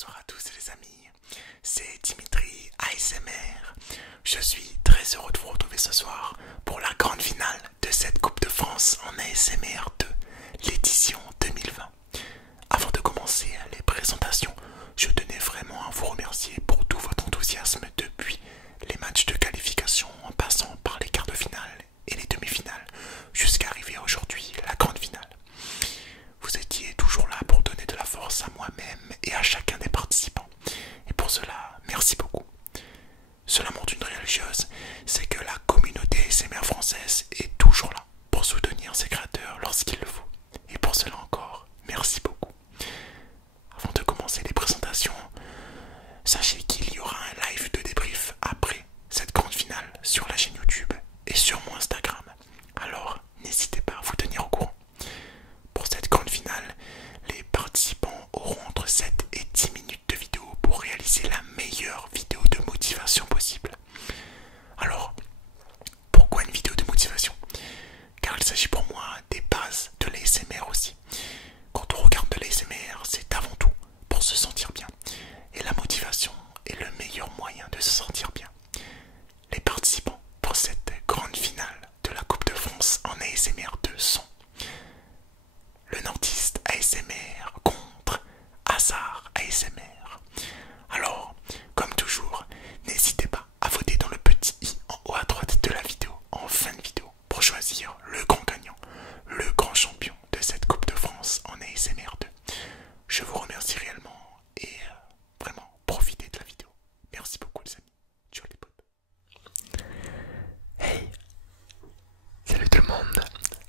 bonsoir à tous les amis, c'est Dimitri ASMR. Je suis très heureux de vous retrouver ce soir pour la grande finale de cette Coupe de France en ASMR de l'édition 2020. Avant de commencer les présentations, je tenais vraiment à vous remercier pour tout votre enthousiasme depuis les matchs de qualification en passant par les quarts de finale et les demi-finales jusqu'à arriver aujourd'hui la grande finale. Vous étiez toujours là pour donner de la force à moi-même et à chacun des participants. Et pour cela, merci beaucoup. Cela montre une réelle chose, c'est que la communauté ASMR française est toujours là pour soutenir ses créateurs lorsqu'il le faut. Et pour cela encore, merci beaucoup. Avant de commencer les présentations, sachez qu'il y aura un live de débrief après cette grande finale sur la chaîne YouTube et sur mon Instagram. Alors, n'hésitez pas à vous tenir au courant. Pour cette grande finale, les participants auront entre 7 et 10 minutes de vidéo pour réaliser la meilleure vidéo de motivation possible. Alors, pourquoi une vidéo de motivation? Car il s'agit pour moi des bases de l'ASMR aussi. Quand on regarde de l'ASMR, c'est avant tout pour se sentir bien. Et la motivation est le meilleur moyen de se sentir bien. Les participants pour cette grande finale de la Coupe de France en ASMR 2 sont le Nordiste ASMR contre Hazard ASMR. Alors, comme toujours, n'hésitez pas à voter dans le petit i en haut à droite de la vidéo, en fin de vidéo, pour choisir le grand gagnant, le grand champion de cette Coupe de France en ASMR 2. Je vous remercie réellement et vraiment, profitez de la vidéo. Merci beaucoup les amis. Ciao les potes. Hey, salut tout le monde,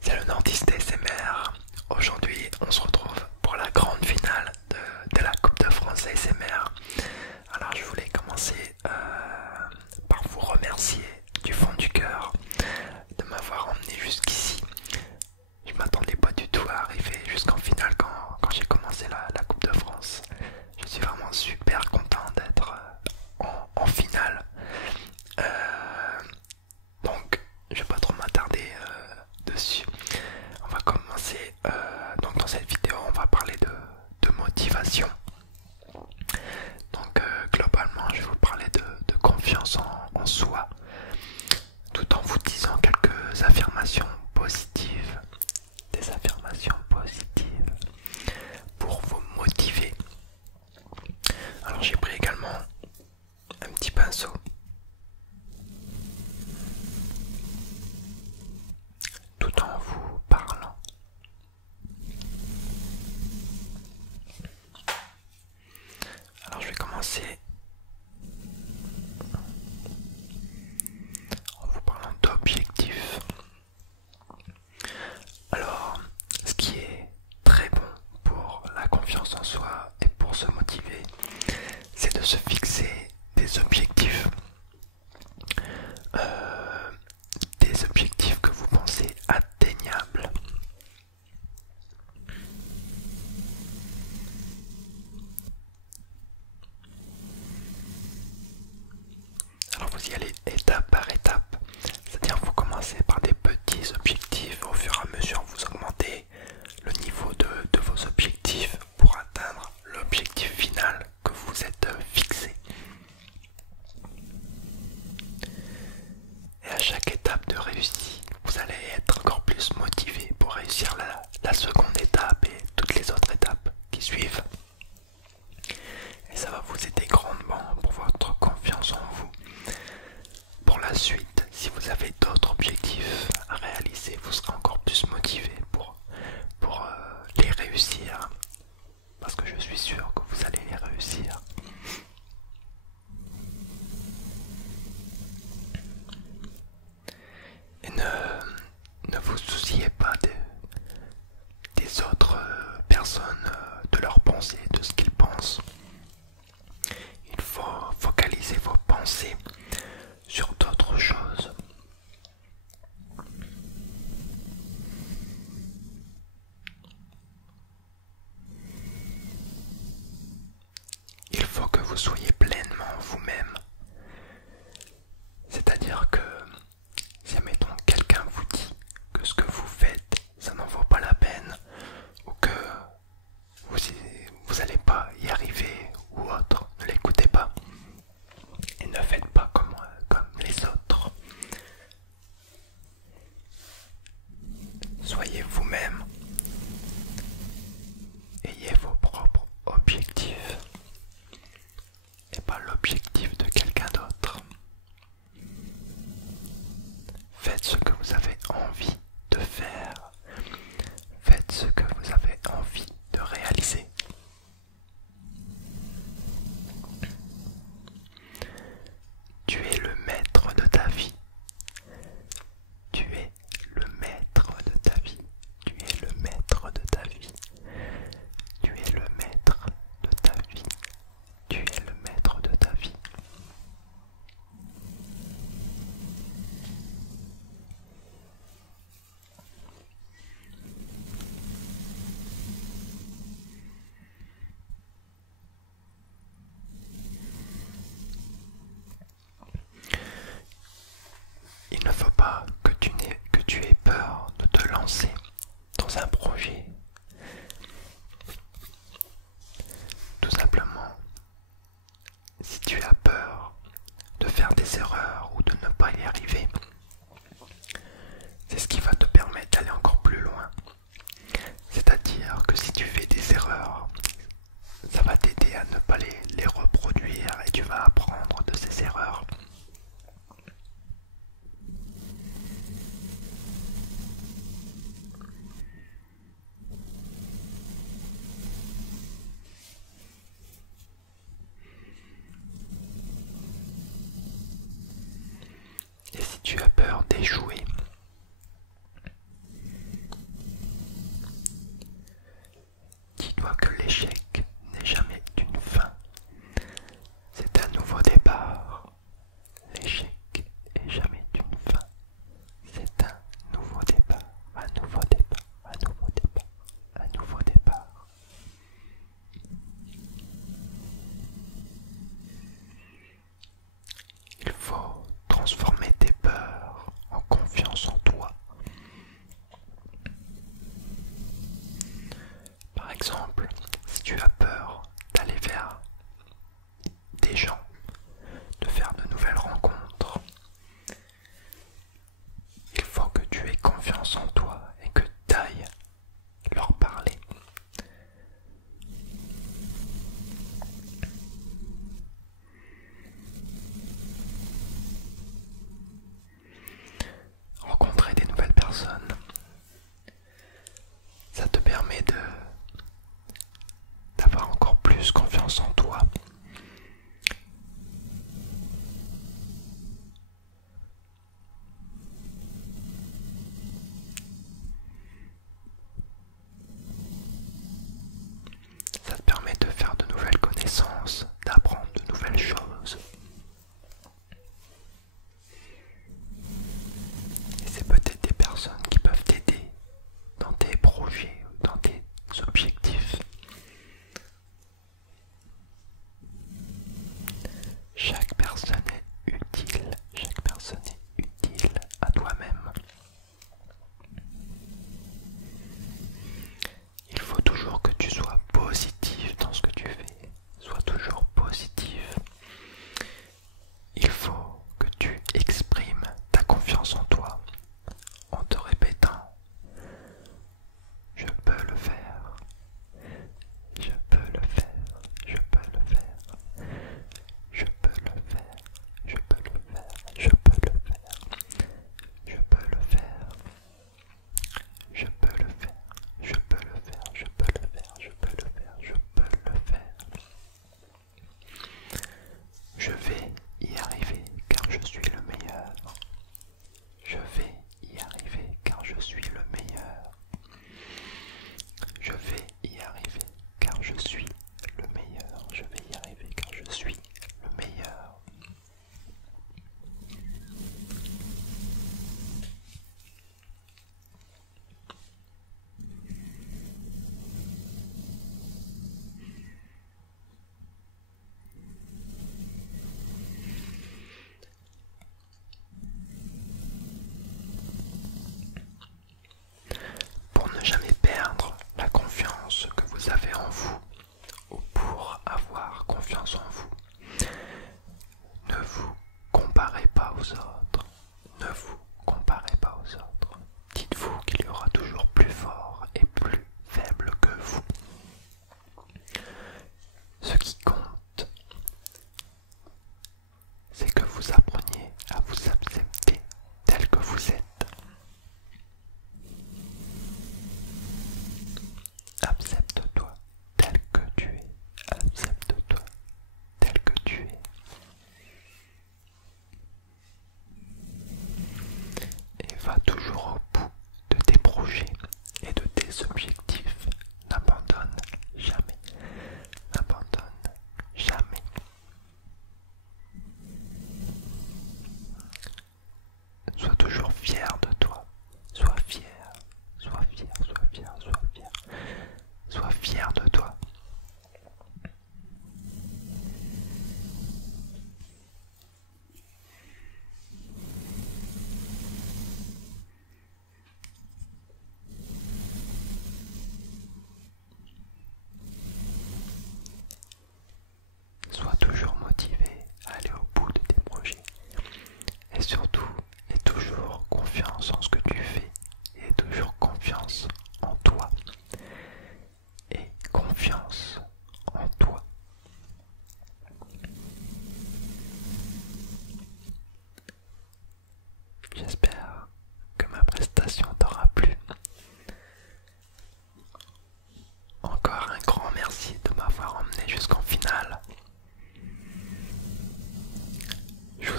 c'est le Nordiste ASMR. Aujourd'hui, on se retrouve pour la grande finale de la Coupe de France ASMR. Alors, je voulais commencer par vous remercier du fond du cœur de m'avoir emmené jusqu'ici. Je m'attendais pas du tout à arriver jusqu'en finale quand j'ai commencé la Coupe de France. Je suis vraiment super content d'être en finale. Donc, je vais pas trop m'attarder dessus. On va commencer. Donc, dans cette vidéo, on va parler de motivation. Donc, globalement, je vais vous parler de confiance en soi, tout en vous disant quelques affirmations positives. Des affirmations positives pour vous motiver. Alors, j'ai pris également un petit pinceau. Tout en vous parlant. Alors je vais commencer en vous parlant d'objectifs. Alors, ce qui est très bon pour la confiance en soi et pour se motiver, c'est de se fixer des objectifs. Des objectifs que vous pensez atteignables. Alors vous y allez étape par étape, c'est-à-dire vous commencez par des petits objectifs, au fur et à mesure vous augmentez le niveau de vos objectifs pour atteindre l'objectif final que vous êtes fixé. Et à chaque étape de réussite, vous allez être encore plus motivé pour réussir la seconde étape et toutes les autres étapes qui suivent. Et ça va vous aider grandement pour votre confiance en vous. Pour la suite, si vous avez d'autres objectifs à réaliser, vous serez encore plus motivé pour les réussir. Parce que je suis sûr que vous allez les réussir. Et ne vous souciez pas des autres personnes, de leurs pensées, de ce qu'ils pensent. Il faut focaliser vos pensées sur d'autres choses. Il faut que vous soyez pleinement vous-même. C'est-à-dire que si admettons quelqu'un vous dit que ce que vous faites ça n'en vaut pas la peine ou que vous n'allez pas y arriver ou faire des erreurs ou de ne pas y arriver. C'est ce qui va te permettre d'aller encore plus loin. C'est-à-dire que si tu fais des erreurs, ça va t'aider à ne pas les reproduire et tu vas apprendre de ces erreurs. Et si tu as peur d'échouer, dis-toi que l'échec n'est jamais une fin, c'est un nouveau départ. L'échec est jamais une fin, c'est un nouveau départ, un nouveau départ, un nouveau départ, un nouveau départ. Il faut transformer tes peurs en confiance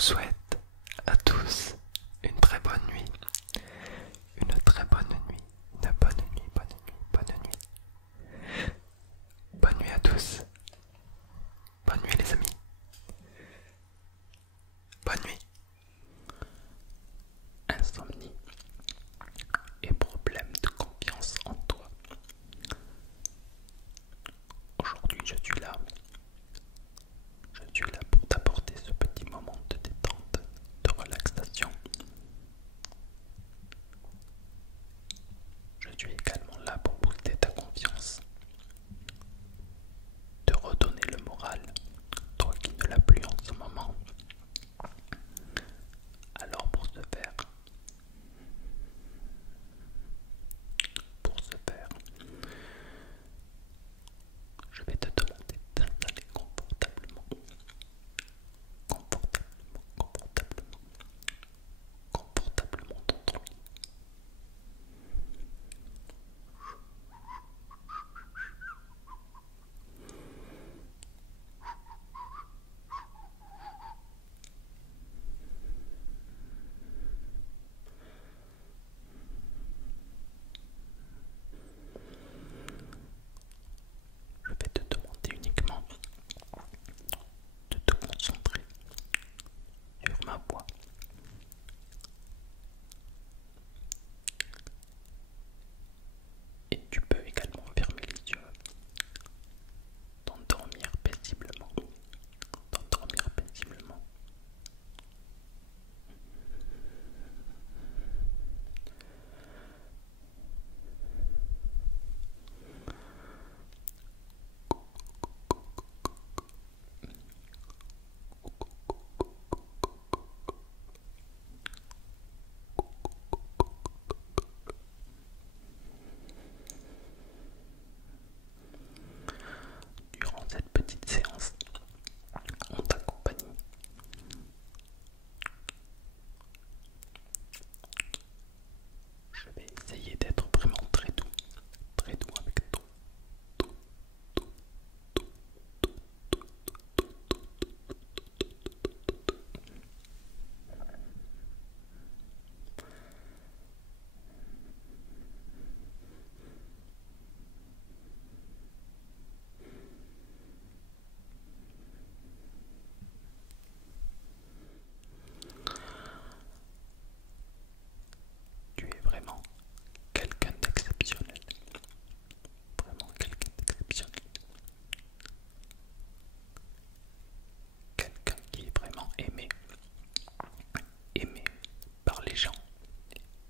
souhaite à tous une très bonne nuit. Une très bonne nuit. Une bonne nuit, bonne nuit, bonne nuit. Bonne nuit à tous. Bonne nuit les amis. Bonne nuit. Insomnie et problème de confiance en toi. Aujourd'hui, je suis là. Je suis là pour t'apporter ce petit moment de détente, de relaxation. Je suis également là pour booster ta confiance, te redonner le moral, toi qui ne l'as plus en ce moment. Alors pour ce faire, je vais te demander d'installer confortablement, confortablement dans ton lit. Je vais te demander uniquement de te concentrer sur ma voix. Et tu peux également fermer les yeux, t'endormir paisiblement, t'endormir paisiblement. Durant cette petite séance, en ta compagnie, je vais essayer d'être vraiment très doux avec toi. Tu es vraiment quelqu'un d'exceptionnel. Vraiment quelqu'un d'exceptionnel. Quelqu'un qui est vraiment aimé. Aimé par les gens.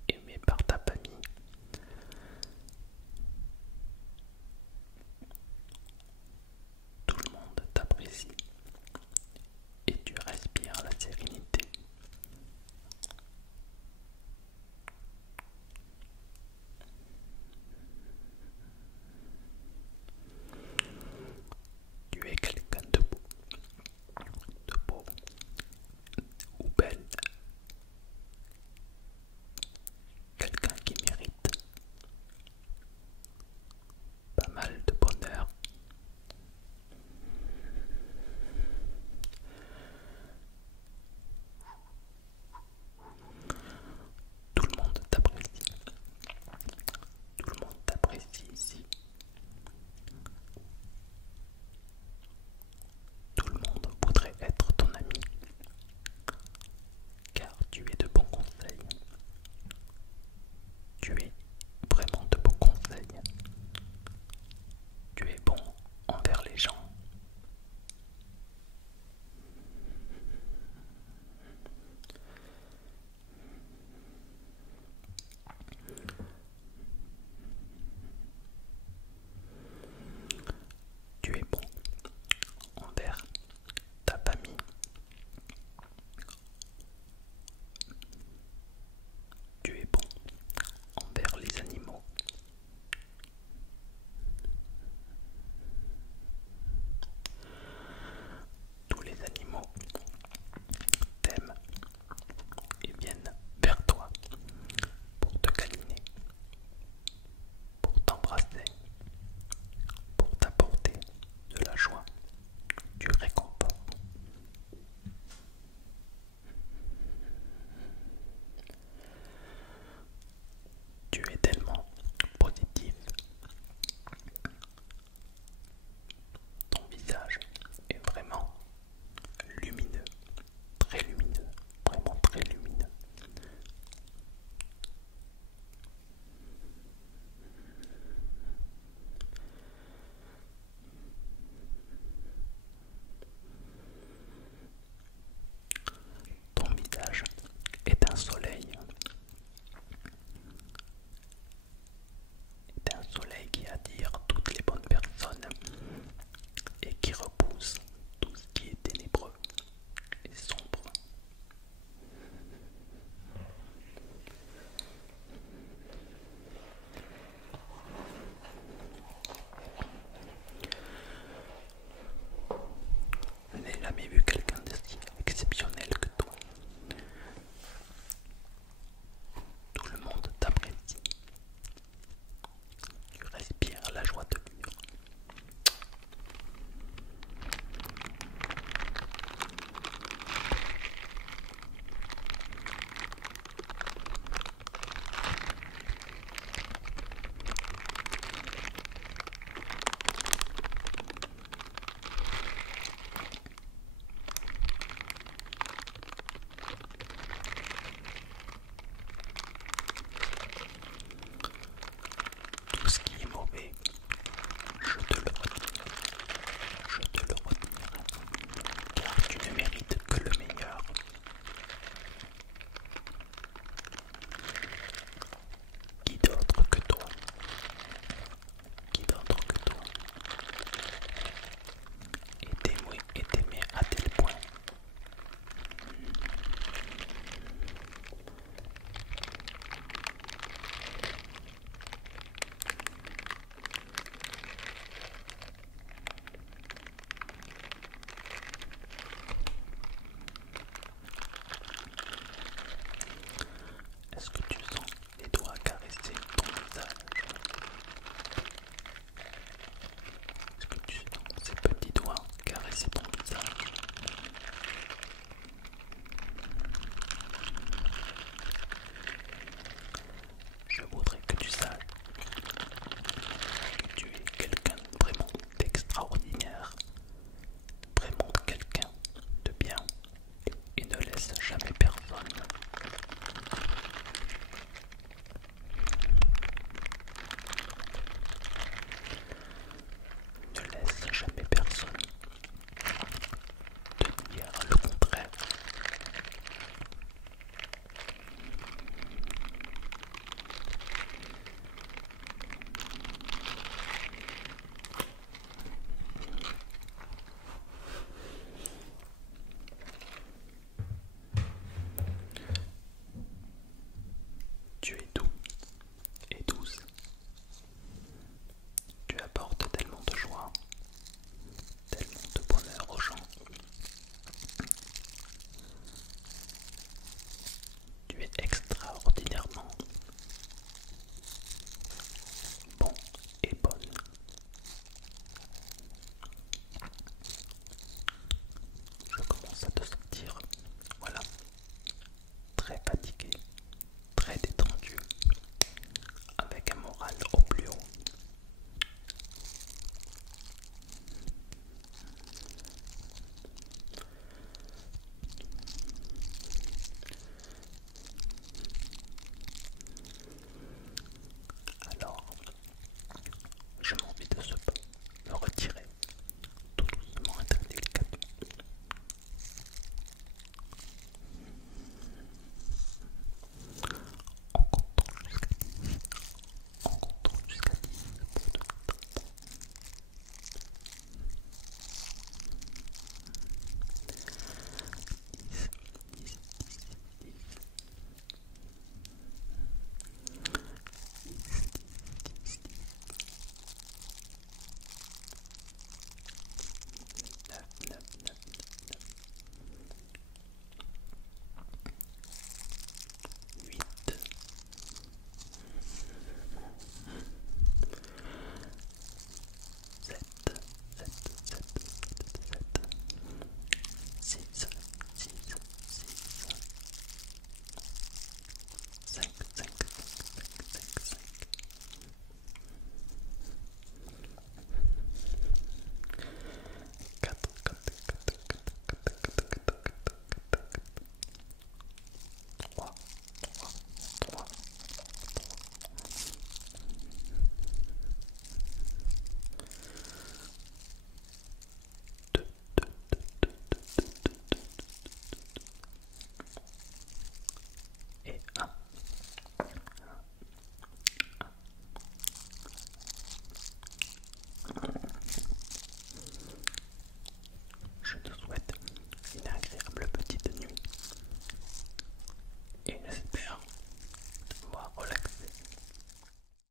Aimé par ta famille. Tout le monde t'apprécie.